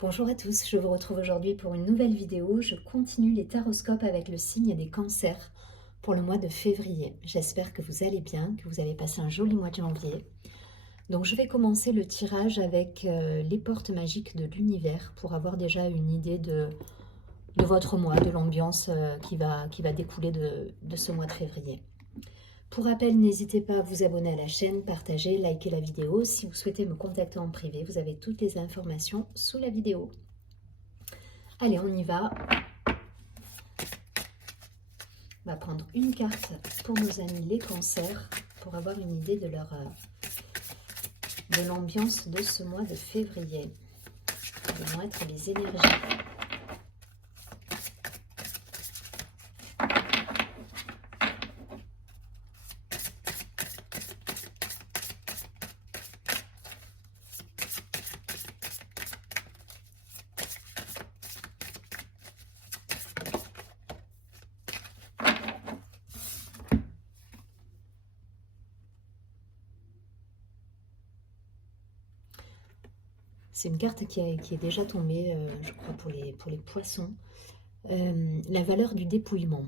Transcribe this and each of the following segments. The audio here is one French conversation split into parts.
Bonjour à tous, je vous retrouve aujourd'hui pour une nouvelle vidéo. Je continue les taroscopes avec le signe des cancers pour le mois de février. J'espère que vous allez bien, que vous avez passé un joli mois de janvier. Donc je vais commencer le tirage avec les portes magiques de l'univers pour avoir déjà une idée de votre mois, de l'ambiance qui va découler de ce mois de février. Pour rappel, n'hésitez pas à vous abonner à la chaîne, partager, liker la vidéo. Si vous souhaitez me contacter en privé, vous avez toutes les informations sous la vidéo. Allez, on y va. On va prendre une carte pour nos amis les cancers pour avoir une idée de l'ambiance de ce mois de février. Quelles vont être les énergies? C'est une carte qui est déjà tombée, je crois, pour les poissons. La valeur du dépouillement.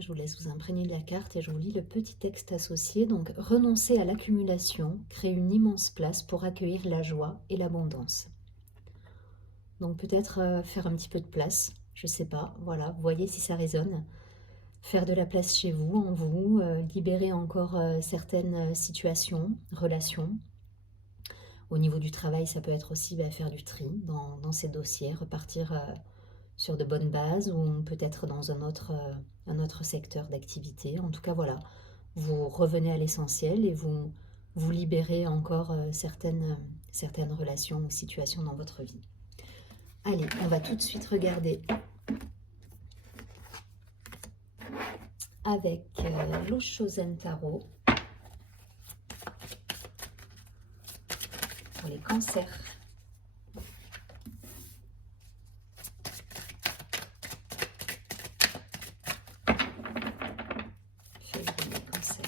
Je vous laisse vous imprégner de la carte et je vous lis le petit texte associé. Donc, renoncer à l'accumulation crée une immense place pour accueillir la joie et l'abondance. Donc, peut-être faire un petit peu de place, je ne sais pas. Voilà, vous voyez si ça résonne. Faire de la place chez vous, en vous, libérer encore certaines situations, relations. Au niveau du travail, ça peut être aussi faire du tri dans ces dossiers, repartir sur de bonnes bases ou peut-être dans un autre secteur d'activité. En tout cas, voilà, vous revenez à l'essentiel et vous libérez encore certaines relations ou situations dans votre vie. Allez, on va tout de suite regarder avec l'Oshozen Tarot pour les cancers. Février, cancer.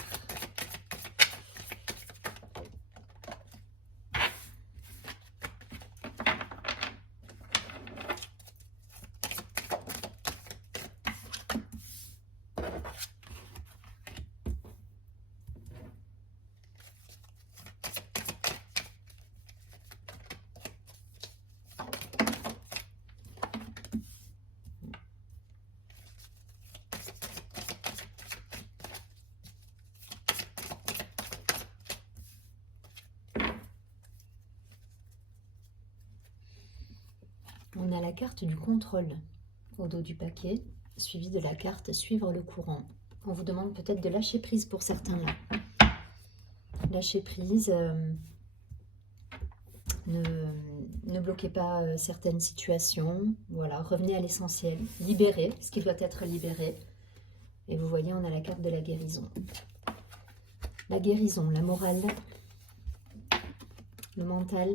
On a la carte du contrôle au dos du paquet, suivie de la carte suivre le courant. On vous demande peut-être de lâcher prise pour certains là. Lâcher prise, ne bloquez pas certaines situations. Voilà, revenez à l'essentiel. Libérez ce qui doit être libéré. Et vous voyez, on a la carte de la guérison. La guérison, la morale, le mental.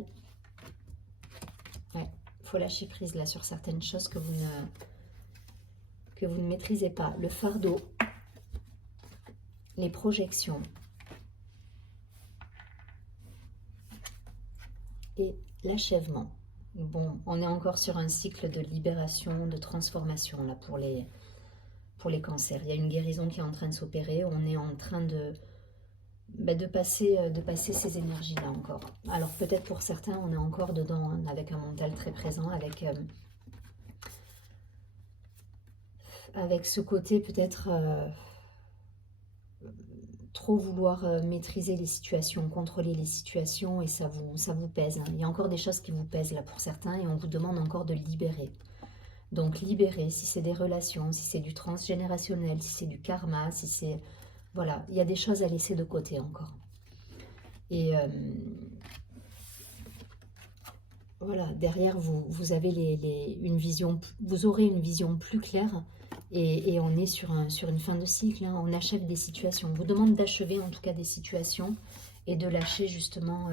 Ouais, il faut lâcher prise là sur certaines choses que vous ne maîtrisez pas. Le fardeau, les projections et l'achèvement. Bon, on est encore sur un cycle de libération, de transformation là pour les cancers. Il y a une guérison qui est en train de s'opérer. On est en train de passer ces énergies-là encore. Alors peut-être pour certains, on est encore dedans hein, avec un mental très présent, avec ce côté peut-être trop vouloir maîtriser les situations, contrôler les situations et ça vous pèse. Hein. Il y a encore des choses qui vous pèsent là pour certains et on vous demande encore de libérer. Donc libérer, si c'est des relations, si c'est du transgénérationnel, si c'est du karma, si c'est... Voilà, il y a des choses à laisser de côté encore. Et voilà, derrière vous avez une vision, vous aurez une vision plus claire et on est sur une fin de cycle, hein, on achève des situations. On vous demande d'achever en tout cas des situations et de lâcher justement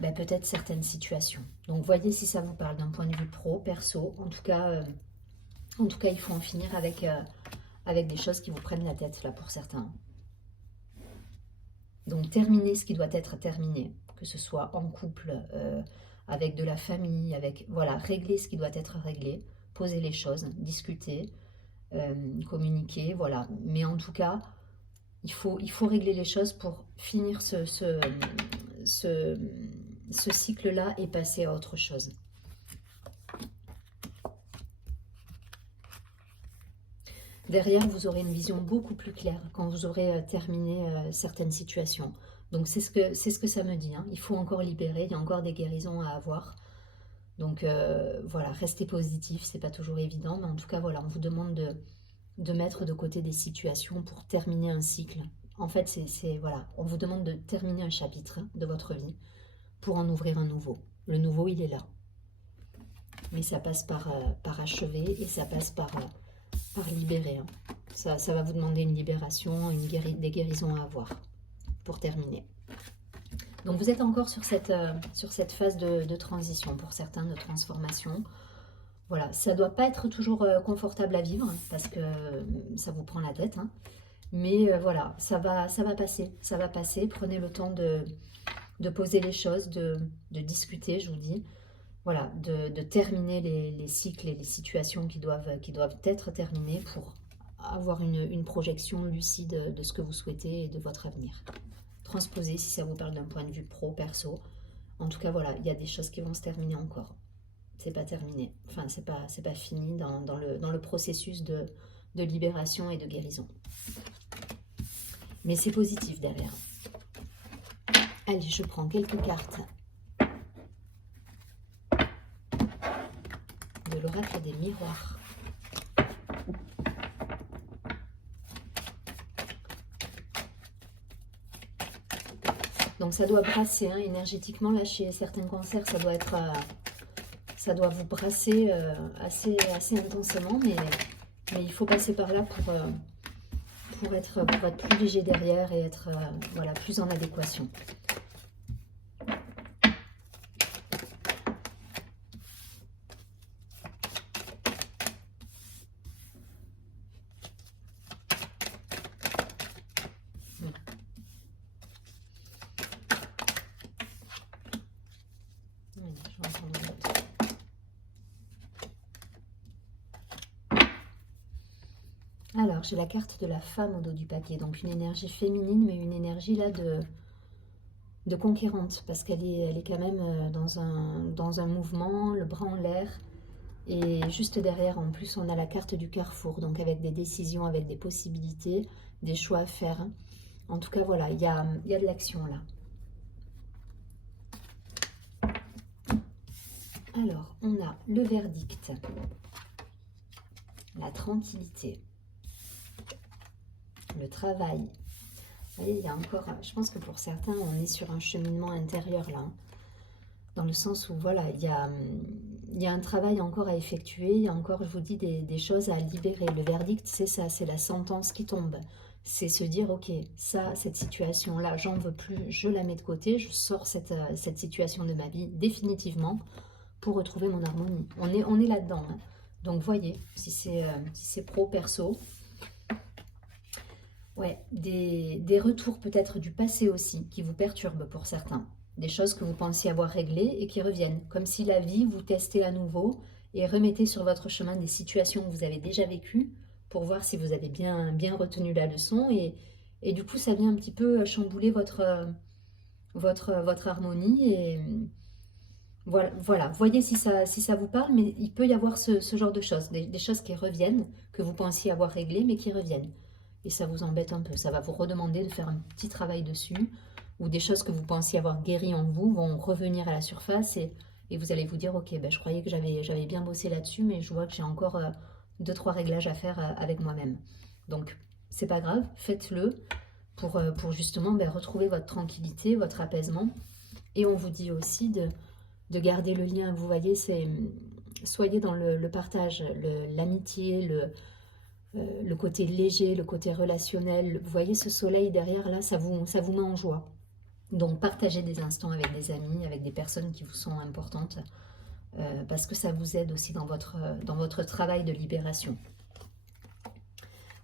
peut-être certaines situations. Donc voyez si ça vous parle d'un point de vue pro, perso, en tout cas il faut en finir avec des choses qui vous prennent la tête là pour certains. Donc terminez ce qui doit être terminé. que ce soit en couple, avec de la famille, avec, voilà, régler ce qui doit être réglé, poser les choses, discuter, communiquer, voilà. Mais en tout cas, il faut régler les choses pour finir ce cycle-là et passer à autre chose. Derrière, vous aurez une vision beaucoup plus claire quand vous aurez terminé certaines situations. Donc c'est ce que ça me dit, hein. Il faut encore libérer, il y a encore des guérisons à avoir. Donc voilà, restez positif, c'est pas toujours évident, mais en tout cas voilà, on vous demande de mettre de côté des situations pour terminer un cycle. En fait, voilà, on vous demande de terminer un chapitre de votre vie pour en ouvrir un nouveau. Le nouveau, il est là. Mais ça passe par achever et ça passe par libérer. Hein. Ça va vous demander une libération, des guérisons à avoir pour terminer. Donc vous êtes encore sur cette phase de transition, pour certains, de transformation. Voilà, ça ne doit pas être toujours confortable à vivre, hein, parce que ça vous prend la tête. Hein. Mais voilà, ça va passer, ça va passer. Prenez le temps de poser les choses, de discuter, je vous dis. Voilà, de terminer les cycles et les situations qui doivent être terminées pour avoir une projection lucide de ce que vous souhaitez et de votre avenir. Transposer si ça vous parle d'un point de vue pro, perso. En tout cas, voilà, il y a des choses qui vont se terminer encore. C'est pas terminé. Enfin, c'est pas fini dans le processus de libération et de guérison. Mais c'est positif derrière. Allez, je prends quelques cartes de l'oracle des miroirs. Donc ça doit brasser, hein, énergétiquement, là chez certains cancers, ça doit vous brasser assez intensément, mais il faut passer par là pour être plus léger derrière et être voilà, plus en adéquation. Alors, j'ai la carte de la femme au dos du papier, donc une énergie féminine, mais une énergie là de conquérante, parce qu'elle est quand même dans un mouvement, le bras en l'air, et juste derrière, en plus, on a la carte du carrefour, donc avec des décisions, avec des possibilités, des choix à faire. En tout cas, voilà, il y a de l'action là. Alors, on a le verdict, la tranquillité, le travail. Vous voyez, il y a encore, je pense que pour certains, on est sur un cheminement intérieur là, hein, dans le sens où voilà, il y a un travail encore à effectuer, il y a encore, je vous dis, des choses à libérer. Le verdict, c'est ça, c'est la sentence qui tombe. C'est se dire, ok, ça, cette situation-là, j'en veux plus, je la mets de côté, je sors cette situation de ma vie définitivement pour retrouver mon harmonie. On est là-dedans. Hein. Donc, voyez, si c'est pro, perso. Ouais, des retours peut-être du passé aussi, qui vous perturbent pour certains. Des choses que vous pensiez avoir réglées et qui reviennent. Comme si la vie vous testait à nouveau et remettait sur votre chemin des situations que vous avez déjà vécues pour voir si vous avez bien retenu la leçon. Et du coup, ça vient un petit peu chambouler votre harmonie. Et voilà, voyez si ça vous parle, mais il peut y avoir ce genre de choses. Des choses qui reviennent, que vous pensiez avoir réglées, mais qui reviennent. Et ça vous embête un peu. Ça va vous redemander de faire un petit travail dessus, ou des choses que vous pensiez avoir guéries en vous vont revenir à la surface et vous allez vous dire, ok, ben, je croyais que j'avais bien bossé là-dessus, mais je vois que j'ai encore 2-3 réglages à faire avec moi-même. Donc, c'est pas grave, faites-le pour justement retrouver votre tranquillité, votre apaisement. Et on vous dit aussi de garder le lien. Vous voyez, soyez dans le partage, l'amitié, le côté léger, le côté relationnel. Vous voyez ce soleil derrière là, ça vous met en joie. Donc partagez des instants avec des amis, avec des personnes qui vous sont importantes, parce que ça vous aide aussi dans votre travail de libération.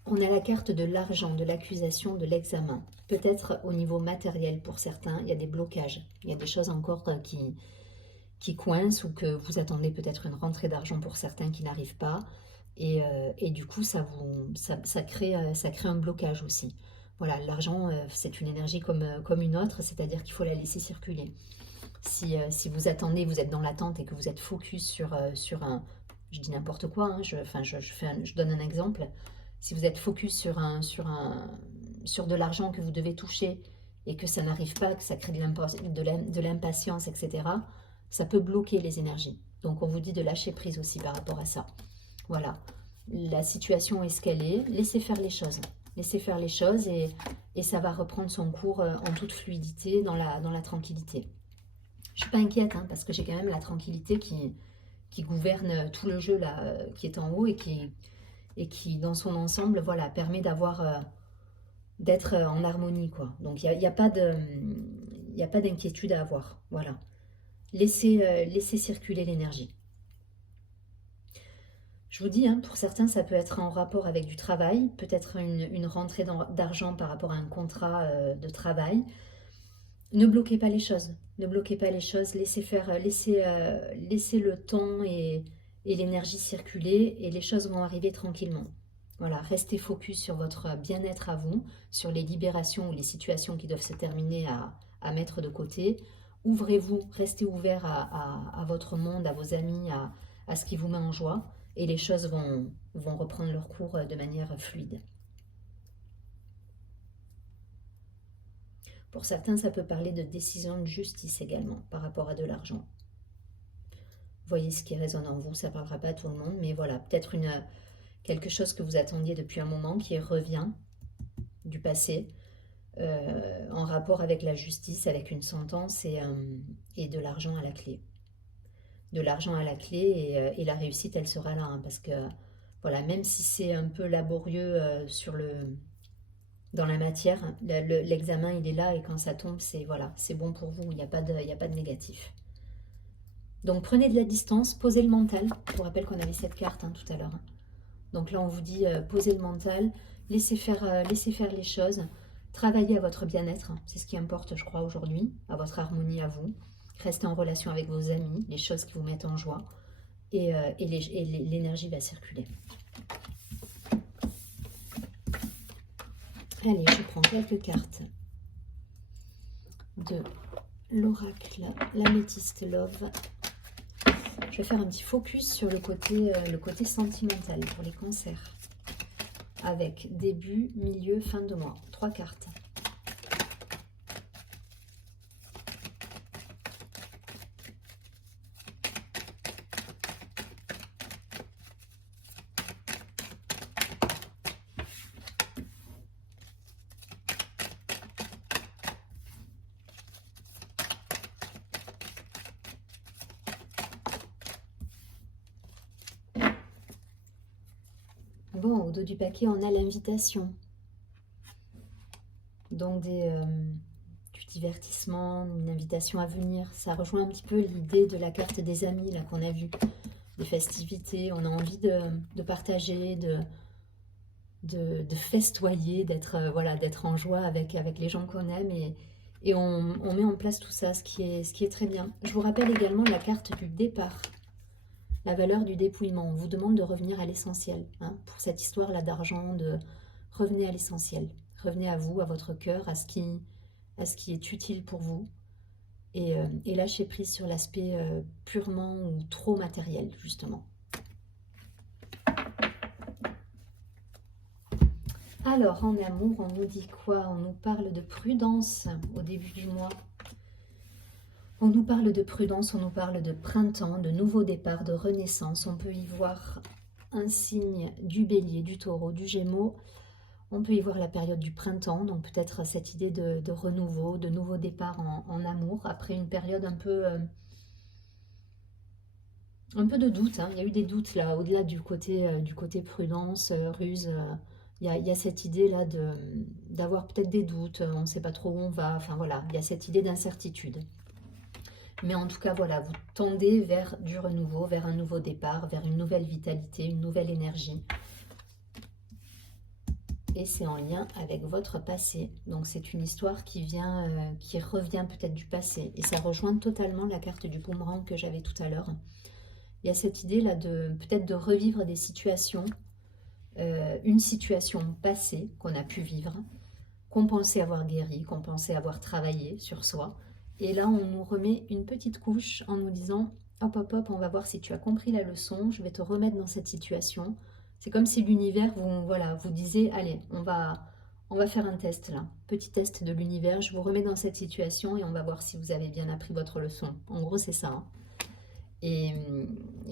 On a la carte de l'argent, de l'accusation, de l'examen. Peut-être au niveau matériel pour certains, il y a des blocages. Il y a des choses encore qui coincent ou que vous attendez peut-être une rentrée d'argent pour certains qui n'arrivent pas. Et du coup, ça crée un blocage aussi. Voilà, l'argent, c'est une énergie comme une autre, c'est-à-dire qu'il faut la laisser circuler. Si vous attendez, vous êtes dans l'attente et que vous êtes focus sur un... Je dis n'importe quoi, hein, je donne un exemple. Si vous êtes focus sur de l'argent que vous devez toucher et que ça n'arrive pas, que ça crée de l'impatience, etc., ça peut bloquer les énergies. Donc on vous dit de lâcher prise aussi par rapport à ça. Voilà, la situation est ce qu'elle est, laissez faire les choses. Laissez faire les choses et ça va reprendre son cours en toute fluidité, dans la tranquillité. Je ne suis pas inquiète, hein, parce que j'ai quand même la tranquillité qui gouverne tout le jeu là, qui est en haut et qui dans son ensemble, voilà, permet d'être en harmonie, quoi. Donc il n'y a pas d'inquiétude à avoir. Voilà. Laissez circuler l'énergie. Je vous dis, hein, pour certains, ça peut être en rapport avec du travail, peut-être une rentrée d'argent par rapport à un contrat de travail. Ne bloquez pas les choses. Ne bloquez pas les choses. Laissez le temps et l'énergie circuler et les choses vont arriver tranquillement. Voilà, restez focus sur votre bien-être à vous, sur les libérations ou les situations qui doivent se terminer à mettre de côté. Ouvrez-vous, restez ouvert à votre monde, à vos amis, à ce qui vous met en joie et les choses vont reprendre leur cours de manière fluide. Pour certains, ça peut parler de décision de justice également par rapport à de l'argent. Voyez ce qui résonne en vous, ça ne parlera pas à tout le monde, mais voilà, peut-être quelque chose que vous attendiez depuis un moment qui revient du passé, en rapport avec la justice, avec une sentence et de l'argent à la clé. De l'argent à la clé et la réussite, elle sera là, hein, parce que voilà, même si c'est un peu laborieux dans la matière, l'examen il est là et quand ça tombe, c'est bon pour vous, il n'y a pas de négatif. Donc prenez de la distance, posez le mental. Je vous rappelle qu'on avait cette carte, hein, tout à l'heure. Donc là on vous dit posez le mental, laissez faire les choses, travaillez à votre bien-être, c'est ce qui importe je crois aujourd'hui, à votre harmonie à vous. Restez en relation avec vos amis, les choses qui vous mettent en joie et l'énergie va circuler. Allez, je prends quelques cartes de l'oracle, l'améthyste love. Je vais faire un petit focus sur le côté sentimental pour les cancers. Avec début, milieu, fin de mois. 3 cartes. Bon, au dos du paquet, on a l'invitation. Donc du divertissement, une invitation à venir. Ça rejoint un petit peu l'idée de la carte des amis là qu'on a vue. Des festivités, on a envie de partager, de festoyer, d'être en joie avec les gens qu'on aime et on met en place tout ça, ce qui est très bien. Je vous rappelle également la carte du départ. La valeur du dépouillement, on vous demande de revenir à l'essentiel. Hein, pour cette histoire-là d'argent, revenez à l'essentiel. Revenez à vous, à votre cœur, à ce qui est utile pour vous. Et lâchez prise sur l'aspect purement ou trop matériel, justement. Alors, en amour, on nous dit quoi? On nous parle de prudence au début du mois. On nous parle de prudence, on nous parle de printemps, de nouveau départ, de renaissance. On peut y voir un signe du bélier, du taureau, du gémeaux. On peut y voir la période du printemps, donc peut-être cette idée de renouveau, de nouveau départ en amour, après une période un peu de doute. Hein. Il y a eu des doutes là, au-delà du côté prudence, ruse. Il y a cette idée là d'avoir peut-être des doutes, on ne sait pas trop où on va. Enfin voilà, il y a cette idée d'incertitude. Mais en tout cas, voilà, vous tendez vers du renouveau, vers un nouveau départ, vers une nouvelle vitalité, une nouvelle énergie. et c'est en lien avec votre passé. Donc c'est une histoire qui vient, qui revient peut-être du passé. Et ça rejoint totalement la carte du boomerang que j'avais tout à l'heure. Il y a cette idée là de peut-être de revivre des situations, une situation passée qu'on a pu vivre, qu'on pensait avoir guéri, qu'on pensait avoir travaillé sur soi. Et là, on nous remet une petite couche en nous disant « Hop, hop, hop, on va voir si tu as compris la leçon, je vais te remettre dans cette situation. » C'est comme si l'univers vous, voilà, vous disait « Allez, on va faire un test là, petit test de l'univers, je vous remets dans cette situation et on va voir si vous avez bien appris votre leçon. » En gros, c'est ça. Hein. Et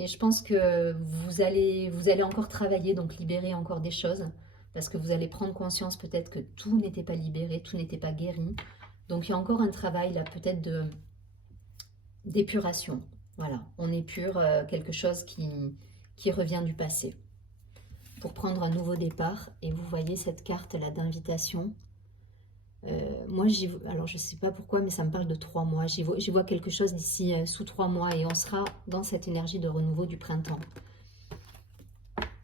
je pense que vous allez encore travailler, donc libérer encore des choses, parce que vous allez prendre conscience peut-être que tout n'était pas libéré, tout n'était pas guéri. Donc il y a encore un travail là peut-être d'épuration. Voilà, on épure quelque chose qui revient du passé pour prendre un nouveau départ. Et vous voyez cette carte là d'invitation. Moi, alors je ne sais pas pourquoi, mais ça me parle de 3 mois. J'y vois quelque chose d'ici sous 3 mois et on sera dans cette énergie de renouveau du printemps.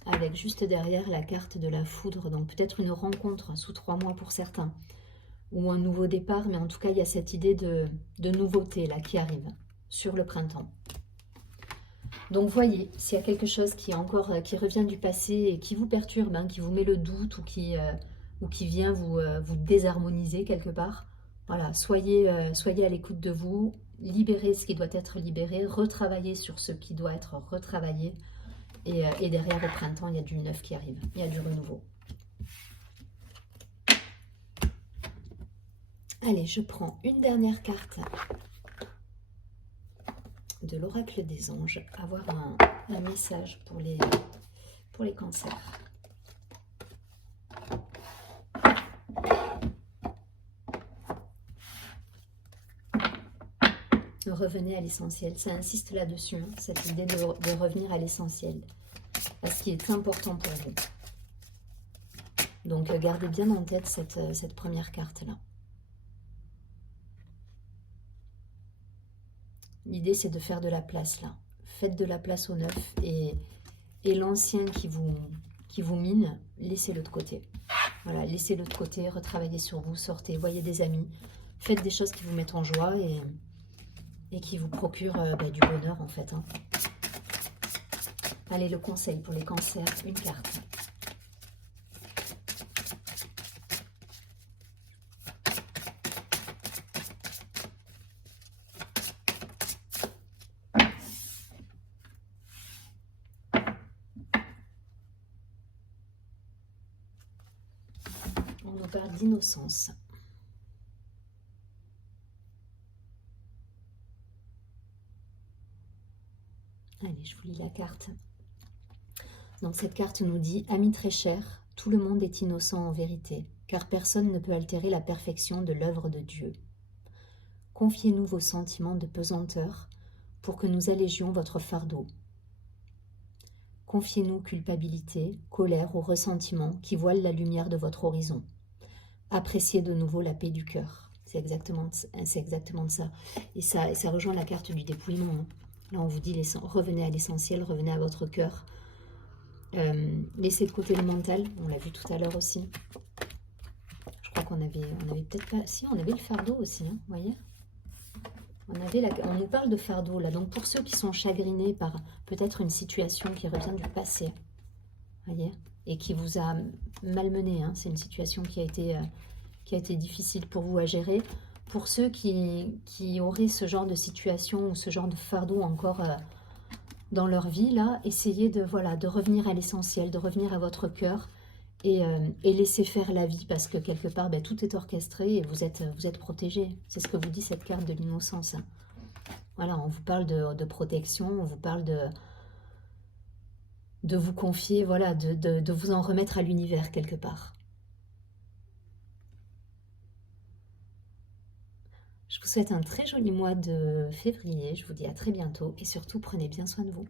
Avec juste derrière la carte de la foudre, donc peut-être une rencontre sous 3 mois pour certains, ou un nouveau départ, mais en tout cas, il y a cette idée de nouveauté là qui arrive sur le printemps. Donc voyez, s'il y a quelque chose qui est encore qui revient du passé et qui vous perturbe, hein, qui vous met le doute ou qui vient vous désharmoniser quelque part, voilà, soyez à l'écoute de vous, libérez ce qui doit être libéré, retravaillez sur ce qui doit être retravaillé. Et derrière au printemps, il y a du neuf qui arrive, il y a du renouveau. Allez, je prends une dernière carte de l'oracle des anges, avoir un message pour les cancers. Revenez à l'essentiel, ça insiste là-dessus, hein, cette idée de revenir à l'essentiel, à ce qui est important pour vous. Donc gardez bien en tête cette première carte-là. L'idée, c'est de faire de la place là. Faites de la place au neuf et l'ancien qui vous mine, laissez-le de côté. Voilà, laissez-le de côté, retravaillez sur vous, sortez, voyez des amis. Faites des choses qui vous mettent en joie et qui vous procurent du bonheur en fait. Hein. Allez, le conseil pour les cancers, une carte. On nous parle d'innocence. Allez, je vous lis la carte. Donc cette carte nous dit « Amis très chers, tout le monde est innocent en vérité, car personne ne peut altérer la perfection de l'œuvre de Dieu. Confiez-nous vos sentiments de pesanteur pour que nous allégions votre fardeau. Confiez-nous culpabilité, colère ou ressentiment qui voilent la lumière de votre horizon. Appréciez de nouveau la paix du cœur. » C'est exactement ça. Et ça rejoint la carte du dépouillement. Hein. Là, on vous dit revenez à l'essentiel, revenez à votre cœur. Laissez de côté le mental, on l'a vu tout à l'heure aussi. Je crois qu'on avait peut-être pas... Si, on avait le fardeau aussi, hein, vous voyez. On nous parle de fardeau, là. Donc, pour ceux qui sont chagrinés par peut-être une situation qui revient du passé, voyez, et qui vous a malmené, hein, c'est une situation qui a été difficile pour vous à gérer. Pour ceux qui auraient ce genre de situation ou ce genre de fardeau encore dans leur vie, là, essayez de revenir à l'essentiel, de revenir à votre cœur et laisser faire la vie parce que quelque part, tout est orchestré et vous êtes protégé. C'est ce que vous dit cette carte de l'innocence. Hein. Voilà, on vous parle de protection, on vous parle de vous confier, voilà, de vous en remettre à l'univers quelque part. Je vous souhaite un très joli mois de février, je vous dis à très bientôt et surtout prenez bien soin de vous.